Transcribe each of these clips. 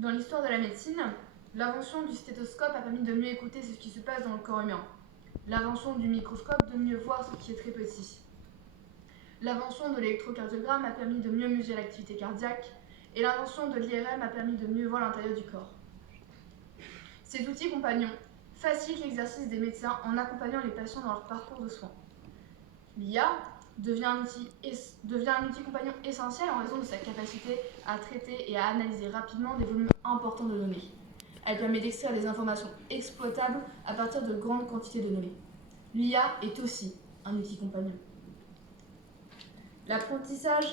Dans l'histoire de la médecine, l'invention du stéthoscope a permis de mieux écouter ce qui se passe dans le corps humain. L'invention du microscope de mieux voir ce qui est très petit. L'invention de l'électrocardiogramme a permis de mieux mesurer l'activité cardiaque et l'invention de l'IRM a permis de mieux voir l'intérieur du corps. Ces outils compagnons facilitent l'exercice des médecins en accompagnant les patients dans leur parcours de soins. L'IA devient un outil compagnon essentiel en raison de sa capacité à traiter et à analyser rapidement des volumes importants de données. Elle permet d'extraire des informations exploitables à partir de grandes quantités de données. L'IA est aussi un outil compagnon. L'apprentissage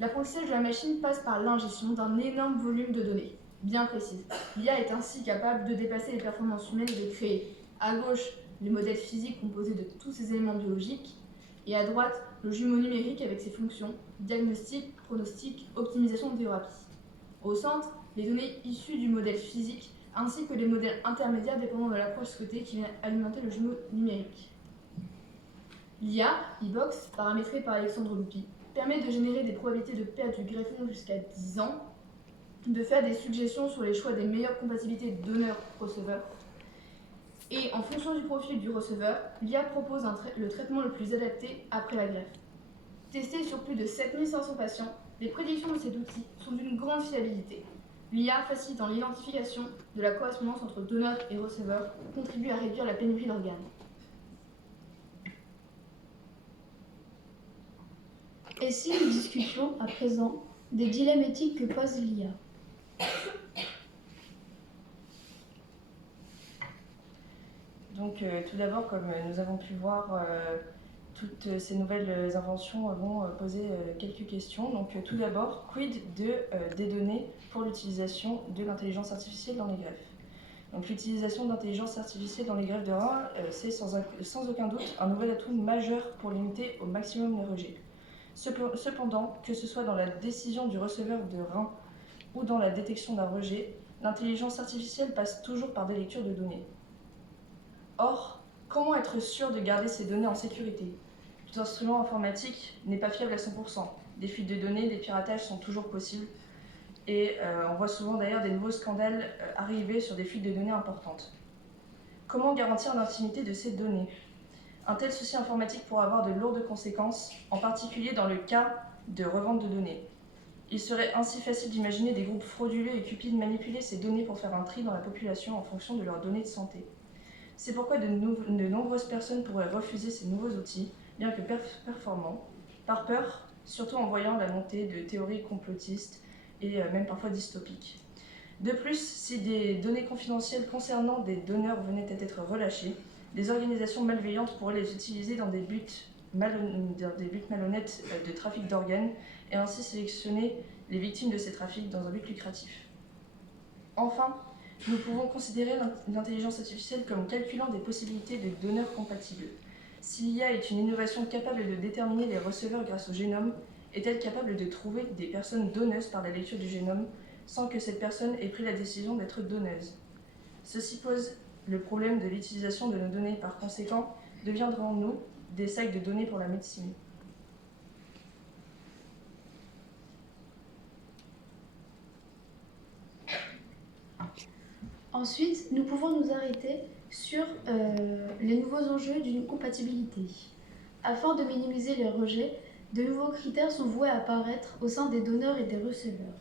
de la machine passe par l'ingestion d'un énorme volume de données, bien précises. L'IA est ainsi capable de dépasser les performances humaines et de créer, à gauche, les modèles physiques composés de tous ces éléments biologiques, et à droite, le jumeau numérique avec ses fonctions, diagnostic, pronostic, optimisation de thérapie. Au centre, les données issues du modèle physique, ainsi que les modèles intermédiaires dépendant de l'approche souhaitée qui vient alimenter le jumeau numérique. L'IA, e-box, paramétrée par Alexandre Loupy, permet de générer des probabilités de perte du greffon jusqu'à 10 ans, de faire des suggestions sur les choix des meilleures compatibilités donneur-receveur, et en fonction du profil du receveur, l'IA propose le traitement le plus adapté après la greffe. Testé sur plus de 7500 patients, les prédictions de cet outil sont d'une grande fiabilité. L'IA facilitant l'identification de la correspondance entre donneur et receveur contribue à réduire la pénurie d'organes. Et si nous discutions à présent des dilemmes éthiques que pose l'IA ? Donc tout d'abord, comme nous avons pu voir, toutes ces nouvelles inventions vont poser quelques questions. Donc tout d'abord, quid des données pour l'utilisation de l'intelligence artificielle dans les greffes ? Donc l'utilisation d'intelligence artificielle dans les greffes de rein, c'est sans aucun doute un nouvel atout majeur pour limiter au maximum les rejets. Cependant, que ce soit dans la décision du receveur de rein ou dans la détection d'un rejet, l'intelligence artificielle passe toujours par des lectures de données. Or, comment être sûr de garder ces données en sécurité ? Tout instrument informatique n'est pas fiable à 100%. Des fuites de données, des piratages sont toujours possibles. Et on voit souvent d'ailleurs des nouveaux scandales arriver sur des fuites de données importantes. Comment garantir l'intimité de ces données ? Un tel souci informatique pourrait avoir de lourdes conséquences, en particulier dans le cas de revente de données. Il serait ainsi facile d'imaginer des groupes frauduleux et cupides manipuler ces données pour faire un tri dans la population en fonction de leurs données de santé. C'est pourquoi de nombreuses personnes pourraient refuser ces nouveaux outils, bien que performants, par peur, surtout en voyant la montée de théories complotistes et même parfois dystopiques. De plus, si des données confidentielles concernant des donneurs venaient à être relâchées, des organisations malveillantes pourraient les utiliser dans des buts malhonnêtes de trafic d'organes et ainsi sélectionner les victimes de ces trafics dans un but lucratif. Enfin, nous pouvons considérer l'intelligence artificielle comme calculant des possibilités de donneurs compatibles. Si l'IA est une innovation capable de déterminer les receveurs grâce au génome, est-elle capable de trouver des personnes donneuses par la lecture du génome sans que cette personne ait pris la décision d'être donneuse ? Ceci pose le problème de l'utilisation de nos données. Par conséquent, deviendrons-nous des sacs de données pour la médecine ? Ensuite, nous pouvons nous arrêter sur les nouveaux enjeux d'une compatibilité. Afin de minimiser les rejets, de nouveaux critères sont voués à apparaître au sein des donneurs et des receveurs.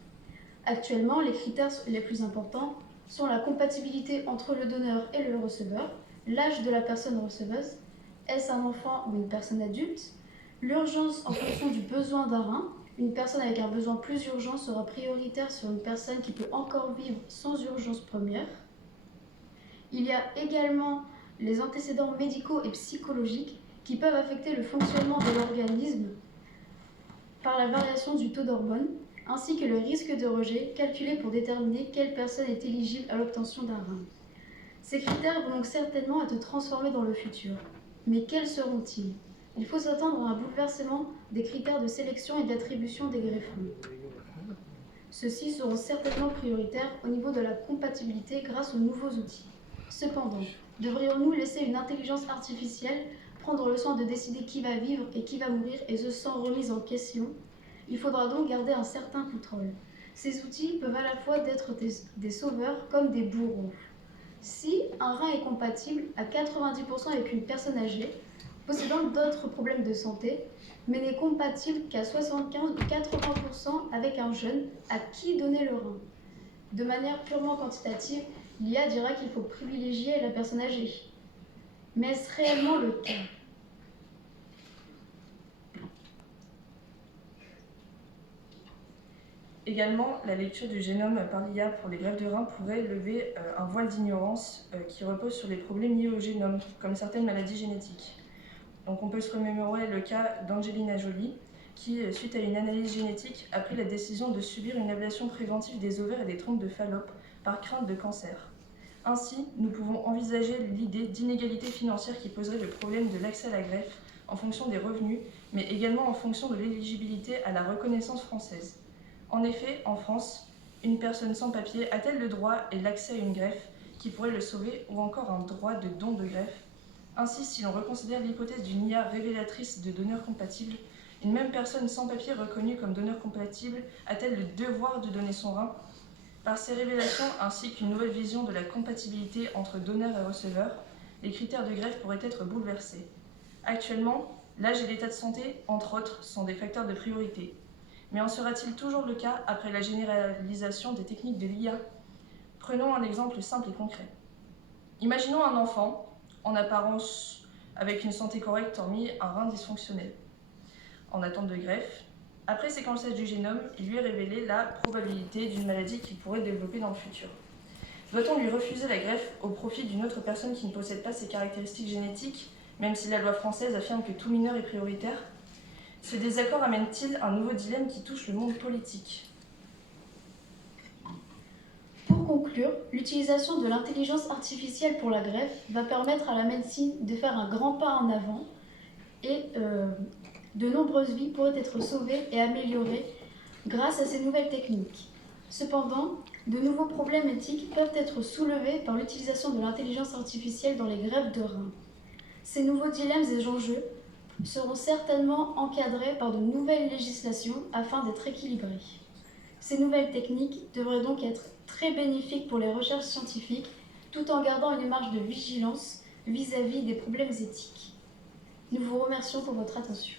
Actuellement, les critères les plus importants sont la compatibilité entre le donneur et le receveur, l'âge de la personne receveuse, est-ce un enfant ou une personne adulte, l'urgence en fonction du besoin d'un rein, une personne avec un besoin plus urgent sera prioritaire sur une personne qui peut encore vivre sans urgence première. Il y a également les antécédents médicaux et psychologiques qui peuvent affecter le fonctionnement de l'organisme par la variation du taux d'hormones, ainsi que le risque de rejet calculé pour déterminer quelle personne est éligible à l'obtention d'un rein. Ces critères vont donc certainement être transformés dans le futur. Mais quels seront-ils ? Il faut s'attendre à un bouleversement des critères de sélection et d'attribution des greffons. Ceux-ci seront certainement prioritaires au niveau de la compatibilité grâce aux nouveaux outils. Cependant, devrions-nous laisser une intelligence artificielle prendre le soin de décider qui va vivre et qui va mourir, et ce sans remise en question ? Il faudra donc garder un certain contrôle. Ces outils peuvent à la fois être des sauveurs comme des bourreaux. Si un rein est compatible à 90% avec une personne âgée, possédant d'autres problèmes de santé, mais n'est compatible qu'à 75 ou 80% avec un jeune à qui donner le rein. De manière purement quantitative, l'IA dira qu'il faut privilégier la personne âgée. Mais est-ce réellement le cas ? Également, la lecture du génome par l'IA pour les greffes de reins pourrait lever un voile d'ignorance qui repose sur les problèmes liés au génome, comme certaines maladies génétiques. Donc on peut se remémorer le cas d'Angelina Jolie, qui, suite à une analyse génétique, a pris la décision de subir une ablation préventive des ovaires et des trompes de Fallope par crainte de cancer. Ainsi, nous pouvons envisager l'idée d'inégalité financière qui poserait le problème de l'accès à la greffe en fonction des revenus, mais également en fonction de l'éligibilité à la reconnaissance française. En effet, en France, une personne sans papier a-t-elle le droit et l'accès à une greffe qui pourrait le sauver ou encore un droit de don de greffe ? Ainsi, si l'on reconsidère l'hypothèse d'une IA révélatrice de donneurs compatibles, une même personne sans papier reconnue comme donneur compatible a-t-elle le devoir de donner son rein ? Par ces révélations ainsi qu'une nouvelle vision de la compatibilité entre donneur et receveur, les critères de greffe pourraient être bouleversés. Actuellement, l'âge et l'état de santé, entre autres, sont des facteurs de priorité. Mais en sera-t-il toujours le cas après la généralisation des techniques de l'IA ? Prenons un exemple simple et concret. Imaginons un enfant, en apparence avec une santé correcte hormis un rein dysfonctionnel, en attente de greffe. Après séquençage du génome, il lui est révélé la probabilité d'une maladie qu'il pourrait développer dans le futur. Doit-on lui refuser la greffe au profit d'une autre personne qui ne possède pas ces caractéristiques génétiques, même si la loi française affirme que tout mineur est prioritaire ? Ce désaccord amène-t-il un nouveau dilemme qui touche le monde politique ? Pour conclure, l'utilisation de l'intelligence artificielle pour la greffe va permettre à la médecine de faire un grand pas en avant et de nombreuses vies pourraient être sauvées et améliorées grâce à ces nouvelles techniques. Cependant, de nouveaux problèmes éthiques peuvent être soulevés par l'utilisation de l'intelligence artificielle dans les greffes de reins. Ces nouveaux dilemmes et enjeux seront certainement encadrés par de nouvelles législations afin d'être équilibrés. Ces nouvelles techniques devraient donc être très bénéfiques pour les recherches scientifiques, tout en gardant une marge de vigilance vis-à-vis des problèmes éthiques. Nous vous remercions pour votre attention.